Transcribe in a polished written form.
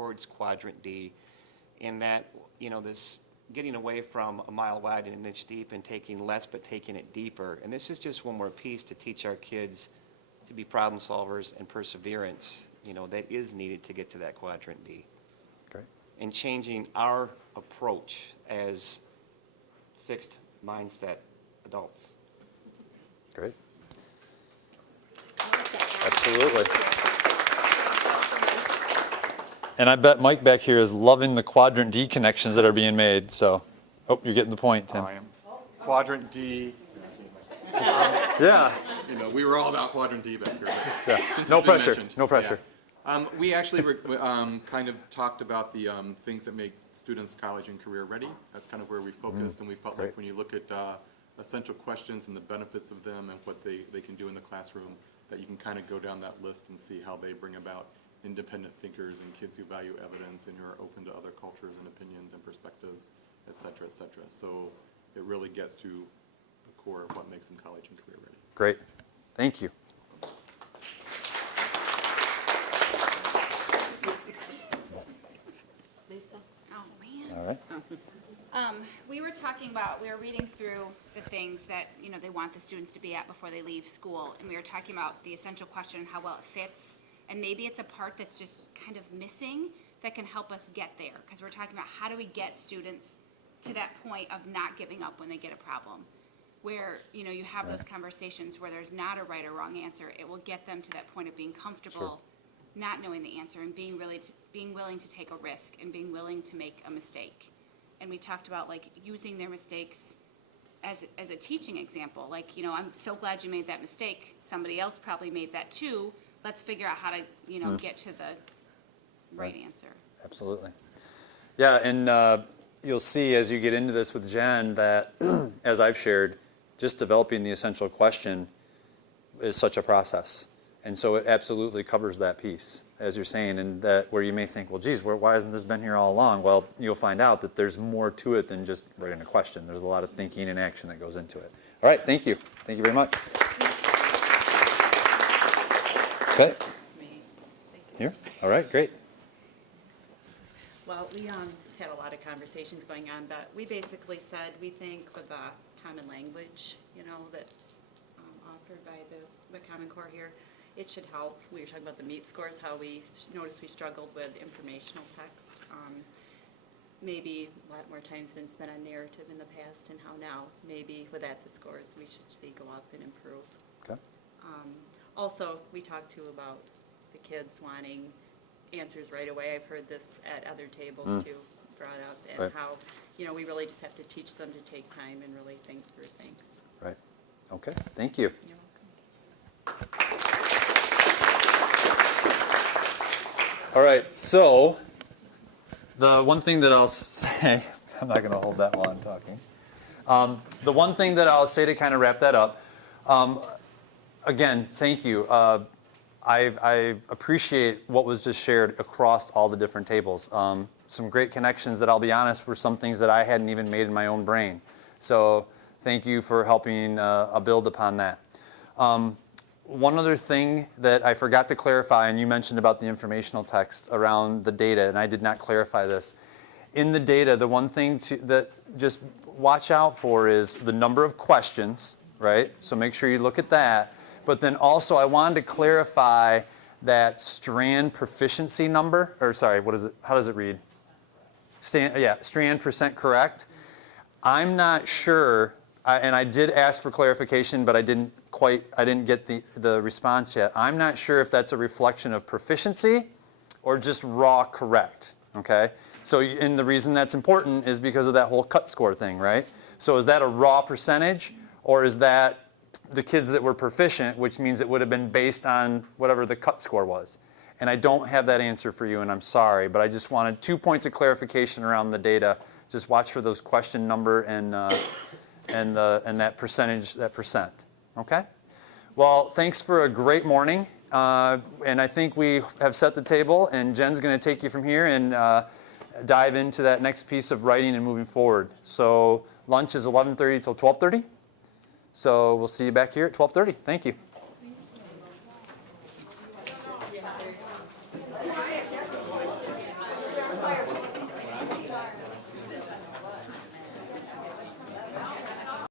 towards quadrant D, in that, this getting away from a mile wide and an inch deep and taking less but taking it deeper. And this is just one more piece to teach our kids to be problem solvers and perseverance, that is needed to get to that quadrant D. Great. And changing our approach as fixed mindset adults. Great. Absolutely. And I bet Mike back here is loving the quadrant D connections that are being made. So, you're getting the point, Tim. I am. Quadrant D. Yeah. We were all about quadrant D back here. Yeah. Since No it's been pressure. mentioned. No pressure. Yeah. We actually kind of talked about the things that make students college and career ready. That's kind of where we focused, and we felt like when you look at essential questions and the benefits of them and what they can do in the classroom, that you can kind of go down that list and see how they bring about independent thinkers and kids who value evidence and who are open to other cultures and opinions and perspectives, et cetera, et cetera. So it really gets to the core of what makes them college and career ready. Great. Thank you. Lisa? Oh, man. All right. We were reading through the things that, they want the students to be at before they leave school. And we were talking about the essential question, how well it fits. And maybe it's a part that's just kind of missing that can help us get there. Because we're talking about how do we get students to that point of not giving up when they get a problem. Where, you have those conversations where there's not a right or wrong answer. It will get them to that point of being comfortable, not knowing the answer, and being willing to take a risk and being willing to make a mistake. And we talked about using their mistakes as a teaching example. I'm so glad you made that mistake. Somebody else probably made that too. Let's figure out how to, get to the right answer. Absolutely. Yeah, and you'll see as you get into this with Jen that, as I've shared, just developing the essential question is such a process. And so it absolutely covers that piece, as you're saying, and that where you may think, well, geez, why hasn't this been here all along? Well, you'll find out that there's more to it than just writing a question. There's a lot of thinking and action that goes into it. All right, thank you. Thank you very much. Okay. Here? All right, great. Well, we had a lot of conversations going on, but we basically said we think with the common language, that's offered by the Common Core here, it should help. We were talking about the MEET scores, how we noticed we struggled with informational text. Maybe a lot more time's been spent on narrative in the past, and how now maybe with that the scores we should see go up and improve. Okay. Also, we talked too about the kids wanting answers right away. I've heard this at other tables too, brought up, and how we really just have to teach them to take time and really think through things. Right. Okay. Thank you. You're welcome. All right. So the one thing that I'll say, I'm not going to hold that while I'm talking. The one thing that I'll say to kind of wrap that up. Again, thank you. I appreciate what was just shared across all the different tables. Some great connections that, I'll be honest, were some things that I hadn't even made in my own brain. So thank you for helping build upon that. One other thing that I forgot to clarify, and you mentioned about the informational text around the data, and I did not clarify this. In the data, the one thing that just watch out for is the number of questions, right? So make sure you look at that. But then also I wanted to clarify that strand proficiency number, or sorry, what is it? How does it read? Strand percent correct. I'm not sure, and I did ask for clarification, but I didn't get the response yet. I'm not sure if that's a reflection of proficiency or just raw correct, okay? So, and the reason that's important is because of that whole cut score thing, right? So is that a raw percentage, or is that the kids that were proficient, which means it would have been based on whatever the cut score was? And I don't have that answer for you, and I'm sorry, but I just wanted 2 points of clarification around the data. Just watch for those question number and that percentage, that percent. Okay? Well, thanks for a great morning, and I think we have set the table, and Jen's going to take you from here and dive into that next piece of writing and moving forward. So lunch is 11:30 till 12:30. So we'll see you back here at 12:30. Thank you.